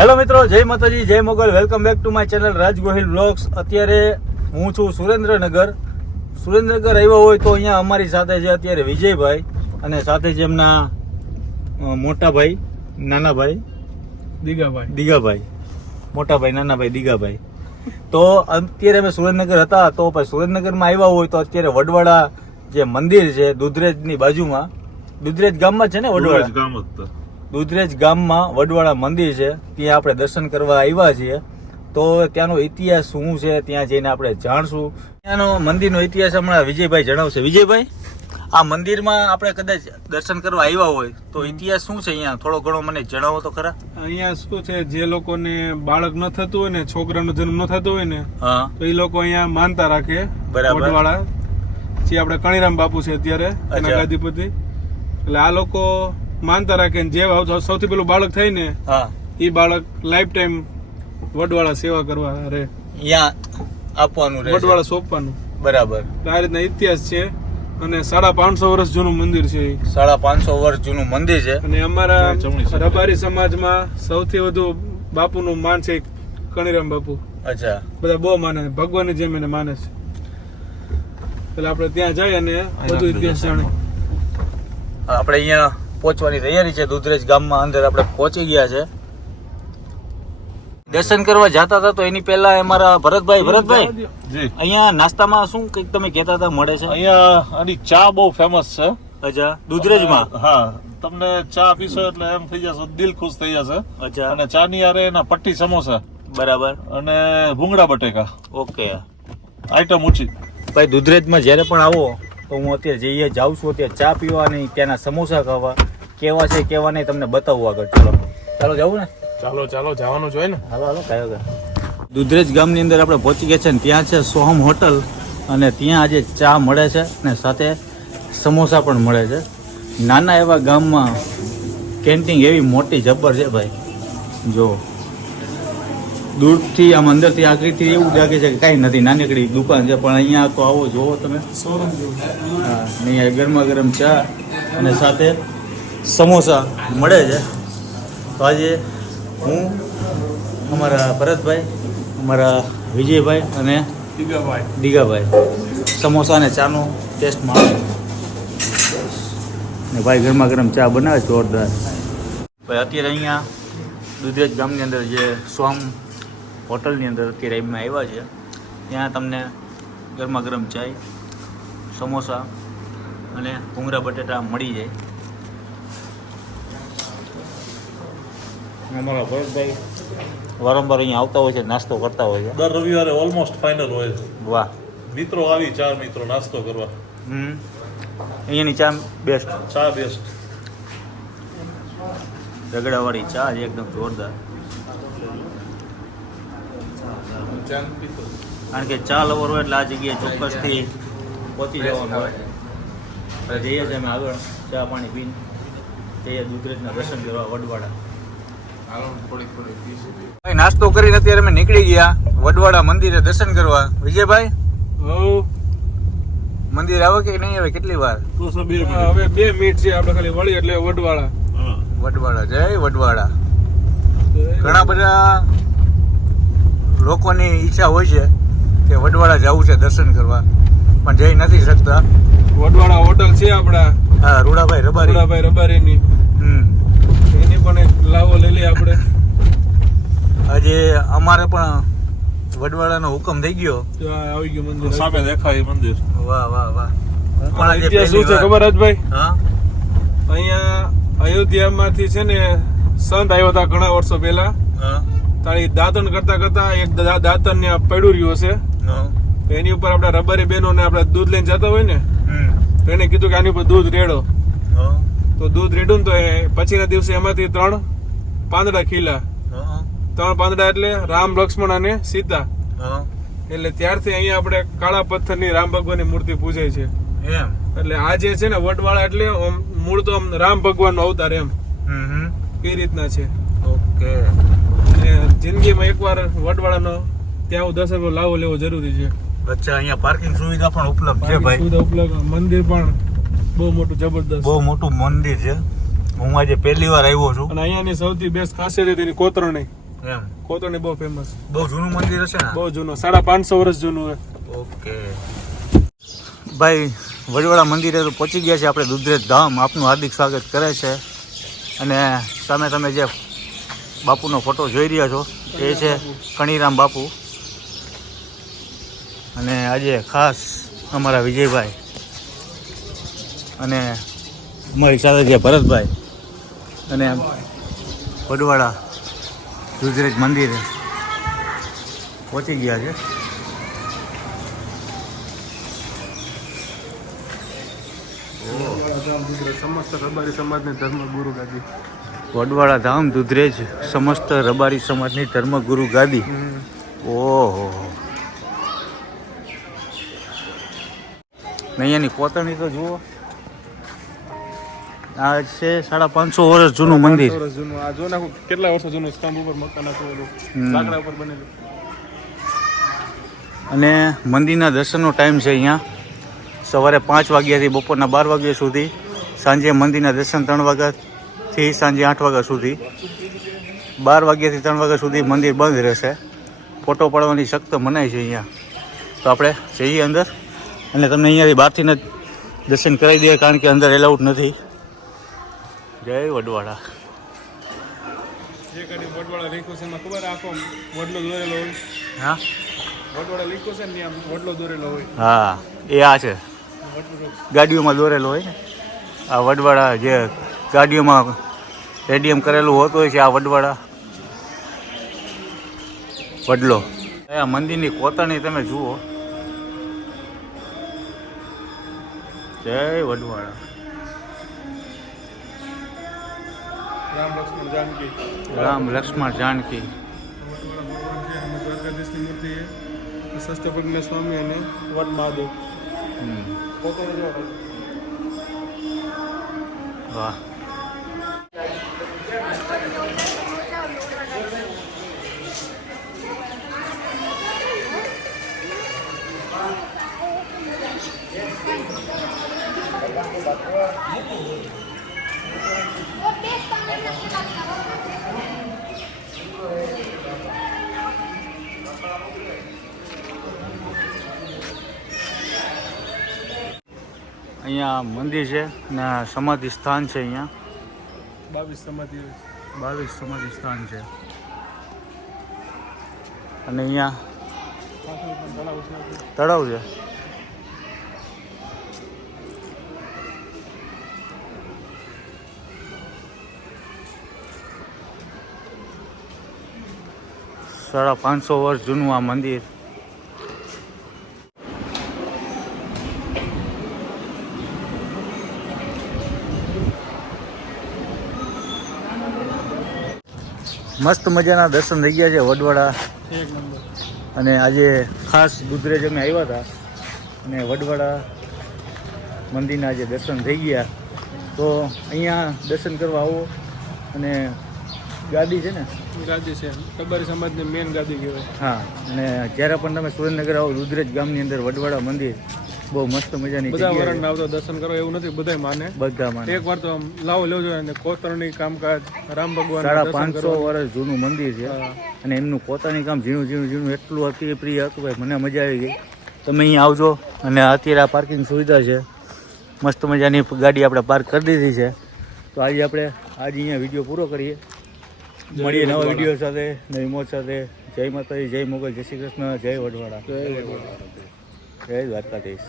Hello મિત્રો જય માતાજી જય Mogal. Welcome back to my channel Raj Gohil blogs અત્યારે હું છું સુરેન્દ્રનગર. સુરેન્દ્રનગર આવ્યા હોય તો અહીંયા અમારી સાથે છે અત્યારે વિજયભાઈ અને સાથે છે એમના મોટાભાઈ નાનાભાઈ. ભાઈ નાના ભાઈ દીગાભાઈ. દીગાભાઈ. મોટાભાઈ નાનાભાઈ દીગાભાઈ. તો અત્યારે અમે સુરેન્દ્રનગર હતા તો પછી સુરેન્દ્રનગરમાં આવ્યા હોય તો અત્યારે વડવાડા જે મંદિર છે દુધરેજની બાજુમાં. દુધરેજ ગામમાં છે ને વડવાડા? ગામ જ તો. દુધરેજ ગામમાં વડવાળા મંદિર છે. ત્યાં આપણે દર્શન કરવા આવ્યા છીએ. તો ત્યાંનો ઇતિહાસ શું છે ત્યાં જઈને આપણે જાણશું. ત્યાંનો મંદિરનો ઇતિહાસ હમણાં વિજયભાઈ જણાવશે. વિજયભાઈ આ મંદિરમાં આપણે કદાચ દર્શન કરવા આવ્યા હોય તો ઇતિહાસ શું છે અહીંયા? થોડો ઘણો મને જણાવો તો ખરા. અહીંયા શું છે જે લોકોને બાળક ન થતું હોય ને છોકરાનો જન્મ ન થતો હોય ને હા. તો એ લોકો અહીંયા માનતા રાખે. બરાબર. વડવાળા જે આપણે કણીરામ બાપુ છે અત્યારે એના અધિપતિ ગાદીપતિ. એટલે આ લોકો માનતા રાખે ને જે સૌથી પેલું બાળક થાય ને એ બાળક લાઈફ ટાઈમ વડવાળા સેવા કરવા રે. આપવાનું રહે વડવાળા સોંપવાનું. બરાબર. આ રીતના ઇતિહાસ છે અને સાડા પાંચસો વર્ષ જૂનું મંદિર છે સાડા પાંચસો વર્ષ જૂનું મંદિર છે. અને અમારા રબારી સમાજમાં સૌથી વધુ બાપુનું માન છે કણીરામ બાપુ. અચ્છા. બધા બહુ માને છે. ભગવાનની જેમ એને માને છે. એટલે આપણે ત્યાં જઈ અને બધું ઇતિહાસ જાણે આપણે અહીંયા પહોંચવાની તૈયારી છે. દુધરેજ ગામમાં અંદર આપણે પહોંચી ગયા છે. દર્શન કરવા જતા હતા તો એની પહેલા અમારા ભરતભાઈ ભરતભાઈ અહીંયા નાસ્તામાં શું કંઈક તમે કહેતા હતા મળે છે? અહીંયા આની ચા બહુ ફેમસ છે. અચ્છા દુધરેજમાં? હા તમને ચા પીશો એટલે એમ થઈ જશે દિલ ખુશ થઈ જશે. અચ્છા. અને ચા ની યારે એના પટ્ટી સમોસા. બરાબર. અને ભૂંગળા બટેકા. ઓકે. આઈટમ ઊંચી. ભાઈ દુધરેજમાં જ્યારે પણ આવો તો હું અત્યારે જઈએ જાઉં છું અત્યારે ચા પીવા નહીં ત્યાંના સમોસા ખાવા. કેવા છે કેવા નહીં તમને બતાવું આગળ. ચાલો. ચાલો જવું ને? ચાલો ચાલો જવાનું જોઈએ ને. હાલો હાલો કયો કે દુધરેજ ગામની અંદર આપણે પહોંચી ગયા છે ને ત્યાં છે સોહમ હોટલ અને ત્યાં આજે ચા મળે છે અને સાથે સમોસા પણ મળે છે. નાના એવા ગામમાં કેન્ટીન એવી મોટી જબ્બર છે ભાઈ. જો. દૂરથી આમ અંદરથી આકરીથી એવું લાગે છે કે કાંઈ નથી નાનકડી દુકાન છે પણ અહીંયા તો આવો જોવો તમે. હા ને અહીંયા ગરમા ગરમ ચા અને સાથે સમોસા મળે છે. તો આજે હું અમારા ભરતભાઈ અમારા વિજયભાઈ અને દીગાભાઈ. દીગાભાઈ સમોસા અને ચાનો ટેસ્ટ માણો ને ભાઈ ગરમા ગરમ ચા બનાવે જોરદાર. ભાઈ અત્યારે અહીંયા દુધરેજ ગામની અંદર જે સોમ હોટલની અંદર અત્યારે અમે આવ્યા છે. ત્યાં તમને ગરમા ગરમ ચાય સમોસા અને ભૂંગળા બટેટા મળી જાય. અમારા ભરતભાઈ વારંવાર અહીંયા આવતા હોય છે નાસ્તો કરતા હોય છે. દર રવિવારે ઓલમોસ્ટ ફાઇનલ હોય છે. વાહ. મિત્રો આવી ચાર મિત્રો નાસ્તો કરવા. હમ. અહીંયાની ચા બેસ્ટ ચા બેસ્ટ રગડાવાળી ચા એકદમ જોરદાર. કારણ કે ચા લવર હોય એટલે આ જગ્યાએ ચોક્કસથી પહોંચી જવાનું હોય. જઈએ છીએ અમે આગળ ચા પાણી પીને. જઈએ દુધરેજના દર્શન કરવા વડવાડા. નાસ્તો કરીને અત્યારે અમે નીકળી ગયા. વડવાડા મંદિરે દર્શન કરવા. વિજયભાઈ? મંદિર આવે કે નહીં આવે? કેટલી વાર? હવે બે મિનિટ છે આપણે ખાલી વળી એટલે વડવાડા. વડવાડા. જય વડવાડા. ઘણા બધા લોકોની ઈચ્છા હોય છે કે વડવાડા જવું છે દર્શન કરવા પણ જઈ નથી શકતા. વડવાળા હોટલ છે આપણા. હા રૂડાભાઈ રબારી. રૂડાભાઈ રબારીની. હમ. એની પણ એક લાવો લઈ લઈએ આપણે. આજે અમારે પણ વડવાડાનો હુકમ થઈ ગયો. આવી ગયું મંદિર. સામે દેખાય મંદિર. વાહ વાહ વાહ. હું પણ આજે શું છે ખબર રાજભાઈ? હા? અહીંયા અયોધ્યામાંથી છે ને સંત આવ્યો હતા ઘણા વર્ષો પહેલા. તાળી દાંતણ કરતા કરતા એક દાંતણ ને પડ્યું રહ્યું છે હા. તો એની ઉપર આપણા રબારી બેનો ને આપણે દૂધ લઈને જતા હોય ને તો એને કીધું કે આની ઉપર દૂધ રેડો. તો દૂધ રેડું ને તો પછીના દિવસે એમાંથી ત્રણ પાંદડા ખીલા. ત્રણ પાંદડા એટલે રામ લક્ષ્મણ અને સીતા. એટલે ત્યારથી અહીંયા આપણે કાળા પથ્થરની રામ ભગવાનની મૂર્તિ પૂજાય છે. એટલે આ જે છે ને વટવાળા એટલે મૂળ તો રામ ભગવાનનો અવતાર એમ. એ રીતના છે. ઓકે. જિંદગીમાં એકવાર વડવાળાનો ત્યાં હું દસ રૂપિયા લાવો લેવો જરૂરી છે. અચ્છા અહીંયા પાર્કિંગ સુવિધા પણ ઉપલબ્ધ છે ભાઈ. સુવિધા ઉપલબ્ધ. મંદિર પણ બહુ મોટું જબરદસ્ત. બહુ મોટું મંદિર છે. હું આજે પહેલી વાર આવ્યો છું. અને અહીંયાની સૌથી બેસ્ટ ખાસિયત તેની કોતરણી. એમ. કોતરણી બહુ ફેમસ બહુ જૂનું મંદિર હશે ને? બહુ જૂનું. સાડા પાંચસો વર્ષ જૂનું છે. ઓકે. ભાઈ વડવાડા મંદિરે તો પહોંચી ગયા છે આપણે દુધરેજ ધામ. આપનું હાર્દિક સ્વાગત કરે છે. અને સામે તમે જે બાપુનો ફોટો જોઈ રહ્યા છો. એ છે કણીરામ બાપુ. અને આજે ખાસ અમારા વિજયભાઈ. અને અમારી સાથે છે ભરતભાઈ. અને વડવાડા રુદ્રેજ મંદિરે. પહોંચી ગયા છે. સમસ્ત રબારી સમાજને ધર્મ ગુરુ ગાદી. વડવાડા ધામ દુધરેજ સમસ્ત રબારી સમાજની ધર્મગુરુ ગાદી. ઓહો. અહીંયાની કોતરણી તો જુઓ. આ છે સાડા પાંચસો વર્ષ જૂનું મંદિર. જૂનું. આ જો નાખું કેટલા વર્ષો જૂનું? સ્તંભ ઉપર મકાન હતું લાકડા ઉપર બનેલું. અને મંદિરના દર્શનનો ટાઈમ છે અહીંયા. સવારે પાંચ વાગ્યાથી બપોરના બાર વાગ્યા સુધી. સાંજે મંદિરના દર્શન ત્રણ વાગ્યાથી સાંજે આઠ વાગ્યા સુધી. બાર વાગ્યાથી ત્રણ વાગ્યા સુધી મંદિર બંધ રહેશે. ફોટો પાડવાની સખ્ત મનાય છે અહીંયા. તો આપણે જઈએ અંદર. અને તમને અહીંયાથી બહારથી જ દર્શન કરાવી દઈએ કારણ કે અંદર એલાઉડ નથી. જય વડવાડા વડવાળા હા? વડવાળા એ આ છે. ગાડીઓમાં દોરેલો હોય ને. આ વડવાડા જે ગાડીઓમાં રેડિયમ કરેલું હોતું હોય છે આ વડવાળા. વડલો. આ મંદિરની કોતરણી તમે જુઓ. જય વડવાડા રામ લક્ષ્મણ જાનકી. રામ લક્ષ્મણ જાનકી. વડવાળા દ્વારકાધીશની મૂર્તિ છે સસ્તપ્રજ્ઞ સ્વામી અને મહાદેવ. વાહ. અહીંયા મંદિર છે ને સમાધિ સ્થાન છે અહીંયા. બાવીસ સમાધિ બાવીસ સમાધિ સ્થાન છે. અને અહીંયા તળાવ છે. સાડા પાંચસો વર્ષ જૂનું આ મંદિર. મસ્ત મજાના દર્શન થઈ ગયા છે વડવાડા. અને આજે ખાસ ગુદરેજ અમે આવ્યા હતા. અને વડવાડા મંદિરના આજે દર્શન થઈ ગયા. તો અહીંયા દર્શન કરવા આવો અને ગાદી છે ને? ગાદી છે. ટબારી સમાજની મેન ગાદી કહેવાય. હા અને જ્યારે પણ તમે સુરેન્દ્રનગર આવો રુદ્રેજ ગામની અંદર વડવાડા મંદિર બહુ મસ્ત મજાની બધા વરણ આવતો દર્શન કરો એવું નથી બધા માને. બધા માને. એક વાર તો લાવો લેજો અને કોતરણી કામકાજ રામ ભગવાન સાડા પાંચસો વર્ષ જૂનું મંદિર છે. અને એમનું પોતાની કામ ઝીણું ઝીણું ઝીણું એટલું અતિ પ્રિય હતું ભાઈ મને મજા આવી ગઈ. તમે અહીંયા આવજો અને અત્યારે આ પાર્કિંગ સુવિધા છે. મસ્ત મજાની ગાડી આપણે પાર્ક કરી દીધી છે. તો આજે આપણે આજે અહીંયા વીડિયો પૂરો કરીએ. મળીએ નવા વીડિયો સાથે નવી મોજ સાથે. જય માતાજી જય મોગલ જય શ્રી કૃષ્ણ જય વડવાડા જય દ્વારકાધીશ.